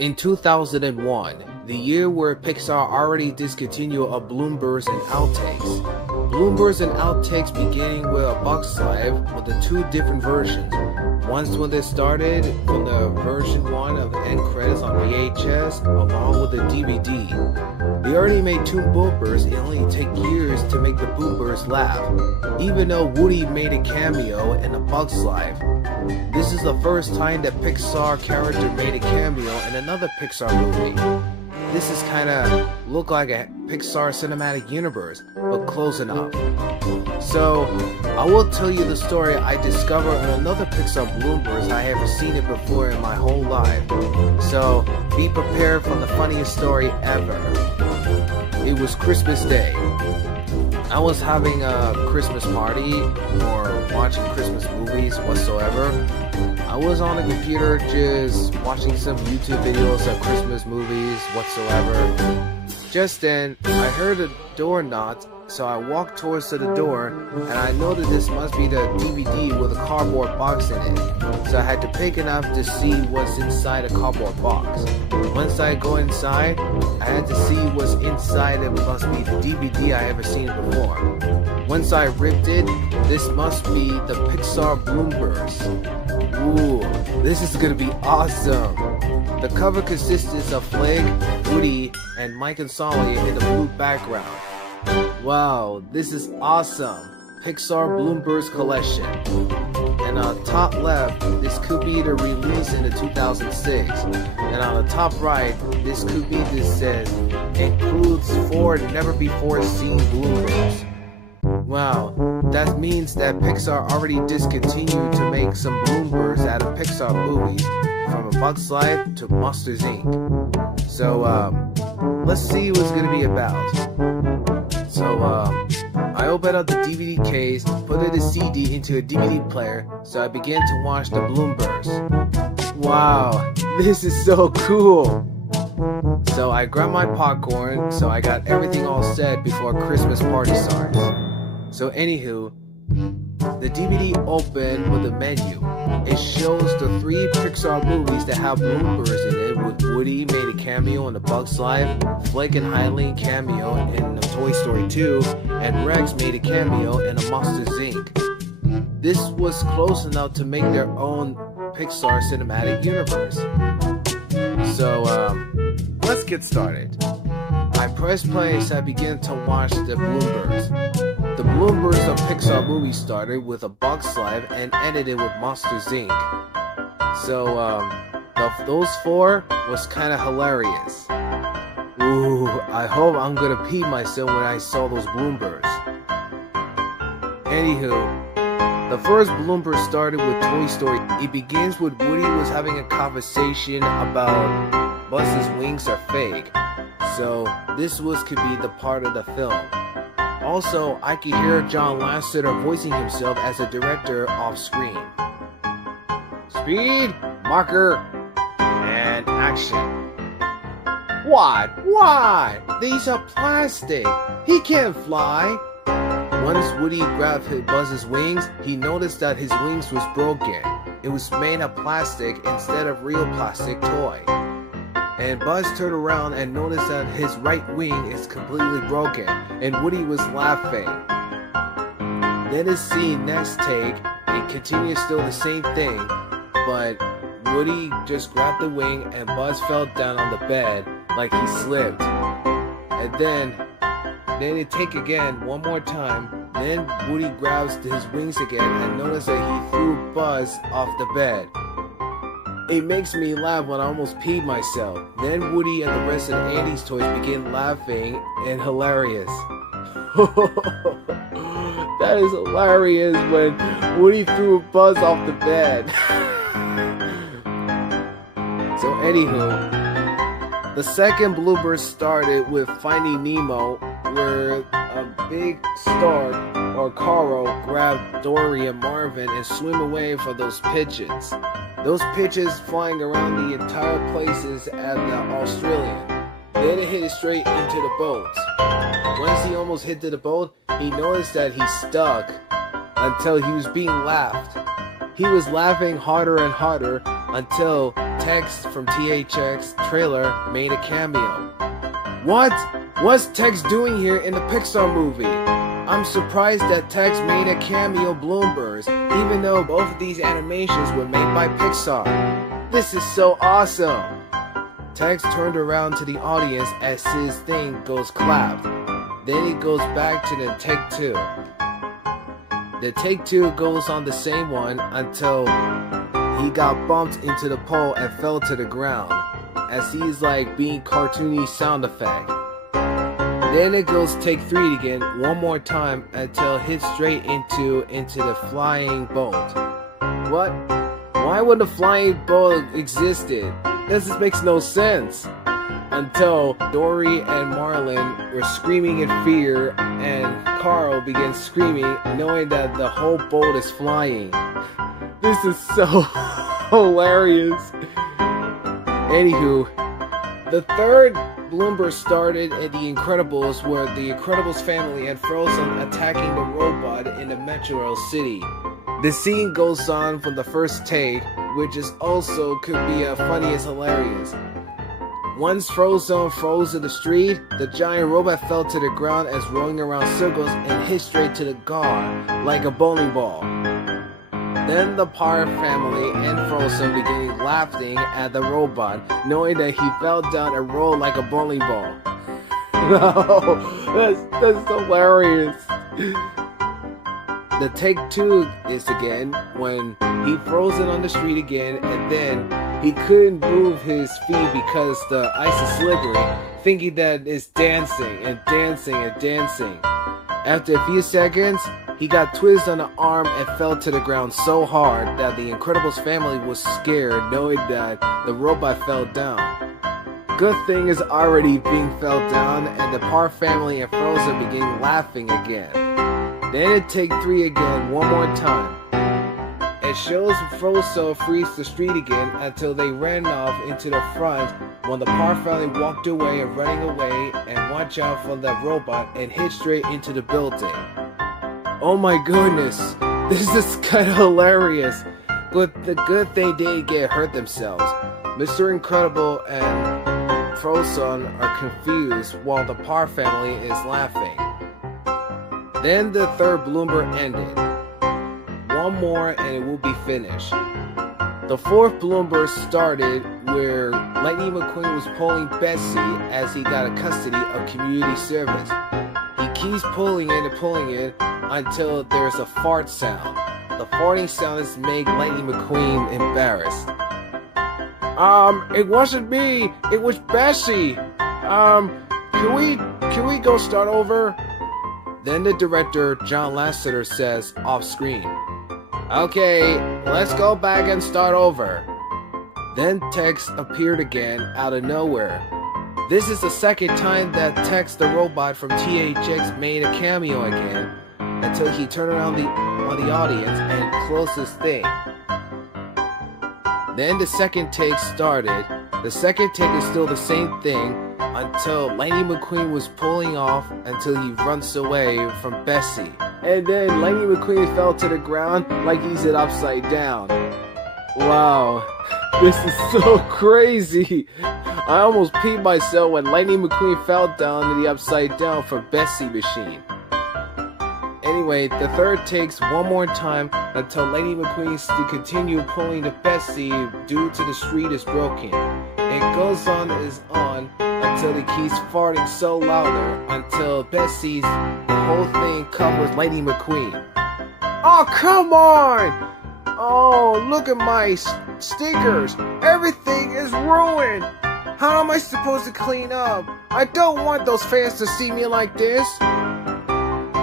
In 2001, the year where Pixar already discontinued a Bloopers and Outtakes. Bloopers and Outtakes beginning with a Bugs Life with the two different versions. Once when they started from the version 1 of the end credits on VHS along with the DVD. They already made two bloopers, it only took years to make the bloopers laugh, even though Woody made a cameo in a Bugs Life. This is the first time that Pixar character made a cameo in another Pixar movie. This is kinda look like a Pixar cinematic universe, but close enough. So, I will tell you the story I discovered on another Pixar bloopers. I haven't seen it before in my whole life. So, be prepared for the funniest story ever. It was Christmas Day. I was having a Christmas party or watching Christmas movies whatsoever. I was on the computer just watching some YouTube videos of Christmas movies whatsoever. Just then, I heard a door knock, so I walked towards the door and I noted this must be the DVD with a cardboard box in it. So I had to pick it up to see what's inside a cardboard box. Once I go inside, I had to see what's inside. It must be the DVD I ever seen before. Once I ripped it, this must be the Pixar bloopers. Ooh, this is gonna be awesome. The cover consists of Flig, Woody, and Mike and Sully in the blue background. Wow, this is awesome. Pixar bloopers collection. And on the top left, this could be the release in the 2006. And on the top right, this could be this says, includes 4 never before seen bloopers. Wow, that means that Pixar already discontinued to make some bloopers out of Pixar movies, from A Bug's Life to Monsters Inc. So, let's see what's gonna be about. So, I opened up the DVD case, put the CD into a DVD player, so I began to watch the bloopers. Wow, this is so cool! So I grabbed my popcorn, so I got everything all set before Christmas party starts. So anywho, the DVD opened with a menu. It shows the 3 Pixar movies that have bloopers in it, with Woody made a cameo in The Bug's Life, Flig and Hylian cameo in the Toy Story 2, and Rex made a cameo in the Monsters Inc. This was close enough to make their own Pixar cinematic universe. So, let's get started. I pressed play so I began to watch the bloopers. The bloopers of Pixar movies started with A Bug's Life and ended with Monsters Inc. So, those 4 was kinda hilarious. Ooh, I hope I'm gonna pee myself when I saw those bloopers. Anywho, the first blooper started with Toy Story. It begins with Woody was having a conversation about Buzz's wings are fake. So, this could be the part of the film. Also, I could hear John Lasseter voicing himself as a director off screen. Speed, marker, and action. What? Why? These are plastic. He can't fly. Once Woody grabbed Buzz's wings, he noticed that his wings was broken. It was made of plastic instead of real plastic toy. And Buzz turned around and noticed that his right wing is completely broken, and Woody was laughing. Then the scene next take, it continues still the same thing, but Woody just grabbed the wing and Buzz fell down on the bed like he slipped. And then it take again one more time, then Woody grabs his wings again and notices that he threw Buzz off the bed. It makes me laugh when I almost peed myself. Then Woody and the rest of Andy's toys begin laughing and hilarious. That is hilarious when Woody threw Buzz off the bed. So anywho, the second blooper started with Finding Nemo, where a big star or coral grabbed Dory and Marvin and swim away from those pigeons. Those pigeons flying around the entire places at the Australian. Then it hit straight into the boat. Once he almost hit the boat, he noticed that he stuck until he was being laughed. He was laughing harder and harder until Tex from THX trailer made a cameo. What? What's Tex doing here in the Pixar movie? I'm surprised that Tex made a cameo Bloopers, even though both of these animations were made by Pixar. This is so awesome! Tex turned around to the audience as his thing goes clapped. Then it goes back to the take two. The take two goes on the same one until he got bumped into the pole and fell to the ground, as he's like being cartoony sound effect. Then it goes take three again one more time until it hits straight into the flying boat. What? Why would the flying boat existed? This just makes no sense. Until Dory and Marlin were screaming in fear and Carl began screaming knowing that the whole boat is flying. This is so hilarious. Anywho, the third Bloopers started at The Incredibles, where the Incredibles family and Frozen attacking the robot in the Metro City. The scene goes on from the first take, which is also could be funny as hilarious. Once Frozen froze in the street, the giant robot fell to the ground as rolling around circles and hit straight to the car like a bowling ball. Then the Power family and Frozen began laughing at the robot, knowing that he fell down and rolled like a bowling ball. No, that's hilarious. The take two is again when he frozen on the street again, and then he couldn't move his feet because the ice is slippery, thinking that it's dancing and dancing and dancing. After a few seconds, he got twisted on the arm and fell to the ground so hard that the Incredibles family was scared, knowing that the robot fell down. Good thing is already being fell down, and the Power family and Frozen began laughing again. Then it take three again one more time. It shows Frozen freeze the street again until they ran off into the front when the Power family walked away and running away and watch out for that robot and hit straight into the building. Oh my goodness, this is kinda hilarious, but the good thing they didn't get hurt themselves. Mr. Incredible and Frozen are confused while the Power family is laughing. Then the third blooper ended. One more and it will be finished. The fourth blooper started where Lightning McQueen was pulling Bessie as he got a custody of community service. He keeps pulling it until there's a fart sound. The farting sound is make Lightning McQueen embarrassed. It wasn't me, it was Bessie. Can we go start over? Then the director, John Lasseter, says off screen, "Okay, let's go back and start over." Then Tex appeared again out of nowhere. This is the second time that Tex the robot from THX made a cameo again, until he turned around on the audience and closed his thing. Then the second take started. The second take is still the same thing until Lightning McQueen was pulling off until he runs away from Bessie. And then Lightning McQueen fell to the ground like he's upside down. Wow, this is so crazy. I almost peed myself when Lightning McQueen fell down to the upside down for Bessie machine. Anyway, the third takes one more time until Lightning McQueen to continue pulling the Bessie due to the street is broken. It goes on until he keeps farting so louder until Bessie's whole thing covers Lightning McQueen. Oh, come on! Oh, look at my stickers. Everything is ruined. How am I supposed to clean up? I don't want those fans to see me like this.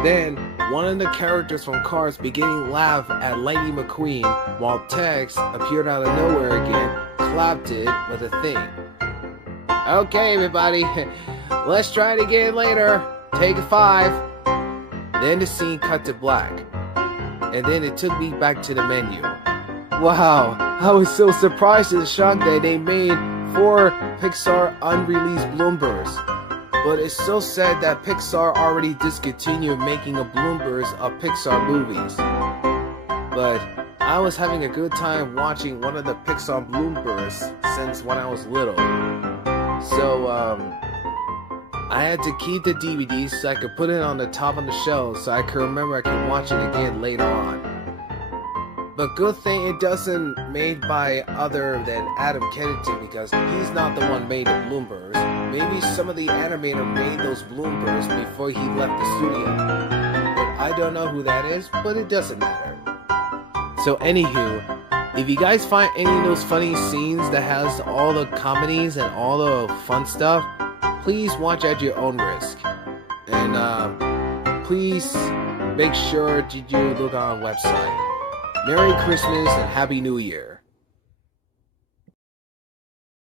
Then, one of the characters from Cars beginning to laugh at Lightning McQueen while Tex appeared out of nowhere again, clapped it with a thing. Okay, everybody, let's try it again later. Take 5. Then the scene cut to black. And then it took me back to the menu. Wow, I was so surprised and shocked that they made 4 Pixar unreleased Bloopers. But it's so sad that Pixar already discontinued making a Bloopers of Pixar movies. But I was having a good time watching one of the Pixar bloopers since when I was little. So, I had to keep the DVD so I could put it on the top of the shelf so I could remember I could watch it again later on. But good thing it doesn't made by other than Adam Kennedy because he's not the one made the bloopers. Maybe some of the animator made those bloopers before he left the studio. But I don't know who that is, but it doesn't matter. So anywho, if you guys find any of those funny scenes that has all the comedies and all the fun stuff, please watch at your own risk. And please make sure to look on our website. Merry Christmas and Happy New Year.